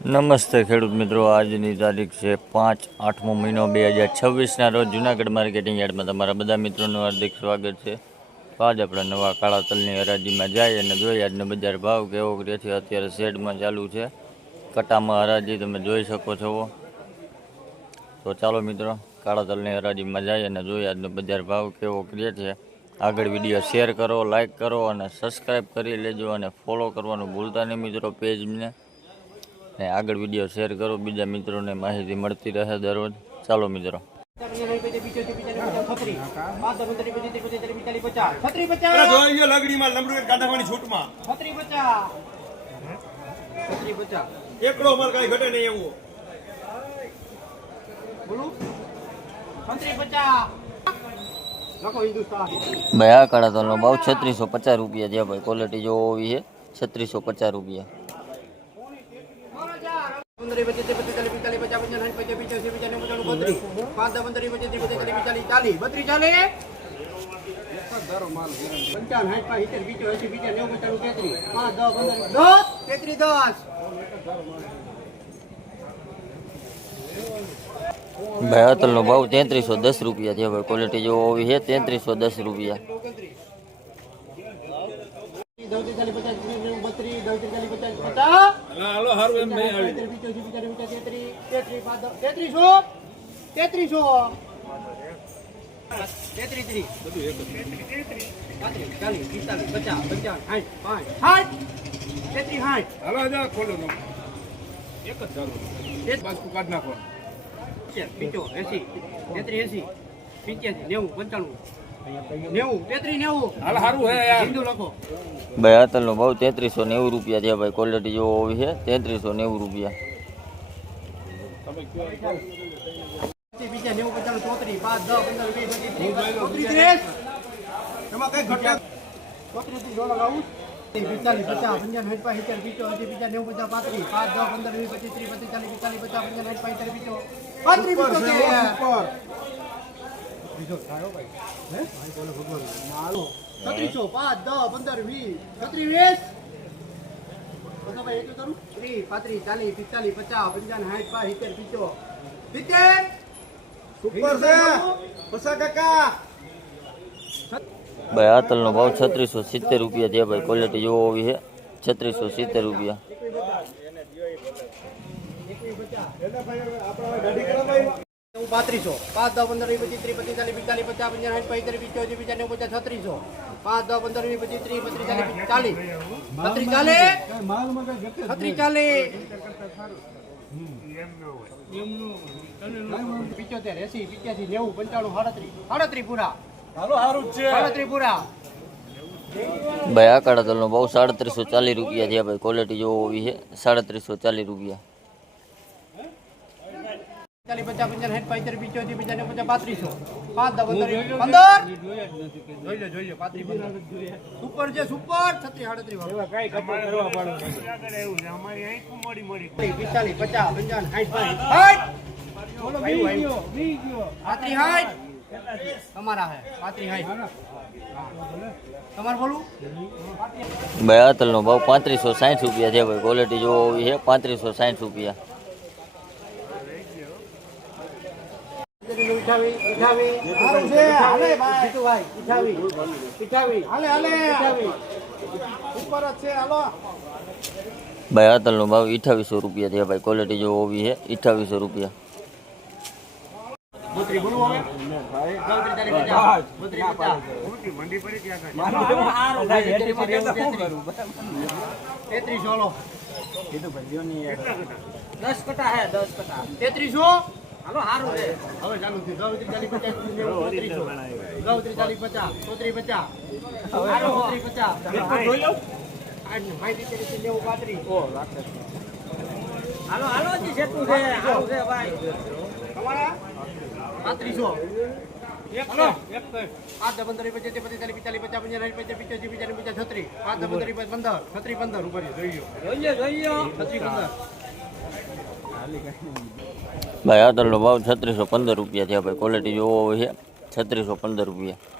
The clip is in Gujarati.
નમસ્તે ખેડૂત મિત્રો, આજની તારીખ છે 5/8મો મહિનો 2026ના રોજ જૂનાગઢ માર્કેટિંગ યાર્ડમાં તમારા બધા મિત્રોનું હાર્દિક સ્વાગત છે. તો આજે આપણે નવા કાળા તલની હરાજીમાં જઈએ અને જોઈએ આજનો બજાર ભાવ કેવો રહે છે. અત્યારે શેડમાં ચાલુ છે, કટામાં હરાજી તમે જોઈ શકો છો. તો ચાલો મિત્રો કાળા તલની હરાજીમાં જઈએ અને જોઈએ આજનો બજાર ભાવ કેવો રહે છે. આગળ વિડીયો શેર કરો, લાઇક કરો અને સબસ્ક્રાઈબ કરી લેજો અને ફોલો કરવાનું ભૂલતા નહીં મિત્રો પેજને. ને આગળ વિડીયો શેર કરો, બીજા મિત્રોને માહિતી મળતી રહે દરરોજ. ચાલો મિત્રો. ભાઈ આ કાળા તલનો ભાવ 3650 રૂપિયા છે. ભાઈ ક્વોલિટી જોવો હોવી છે 3650 રૂપિયા. 72 નો ભાવ 3310 રૂપિયા છે. ભાઈ ક્વોલિટી જોવો હોવી છે 3310 રૂપિયા. બયાતલ નો ભાવ 3390 રૂપિયા છે. ભાઈ ક્વોલિટી જોવો હોવી છે 3390 રૂપિયા. બયાતલ નો ભાવ 3670 રૂપિયા છે. ભાઈ ક્વોલિટી જોવો હોવી છે 3670 રૂપિયા. ભાઈ આ કાળા તલનો ભાવ 3740 રૂપિયા છે. ભાઈ ક્વોલિટી જોવો હોવી છે 3740 રૂપિયા. બયાતલ નો ભાવ 3560 રૂપિયા છે. ભાઈ ક્વોલિટી જોવો હોવી છે 3560 રૂપિયા. બયાતલ નો ભાવ 2800 રૂપિયા છે. ભાઈ ક્વોલિટી જોવો હોવી છે 2800 રૂપિયા. ભાઈ આદરનો ભાવ 3615 રૂપિયા છે. ભાઈ ક્વોલિટી જોવો હોય છે 3615 રૂપિયા.